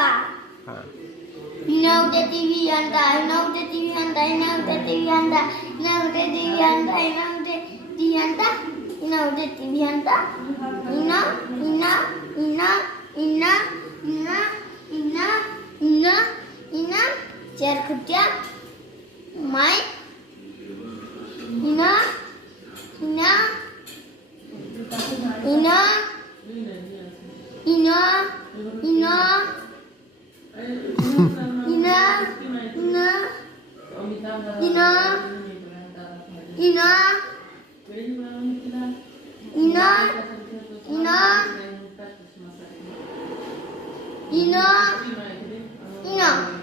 हा Inaude TV anda, inaude TV anda, inaude TV anda, inaude TV anda, inaude TV anda, inaude TV anda, ina, ina, ina, ina, ina, ina, ina, ina, chair kerja, mic, ina, ina, ina, ina, ina. Ina, Ina, Ina, Ina, Ina, Ina, Ina, Ina.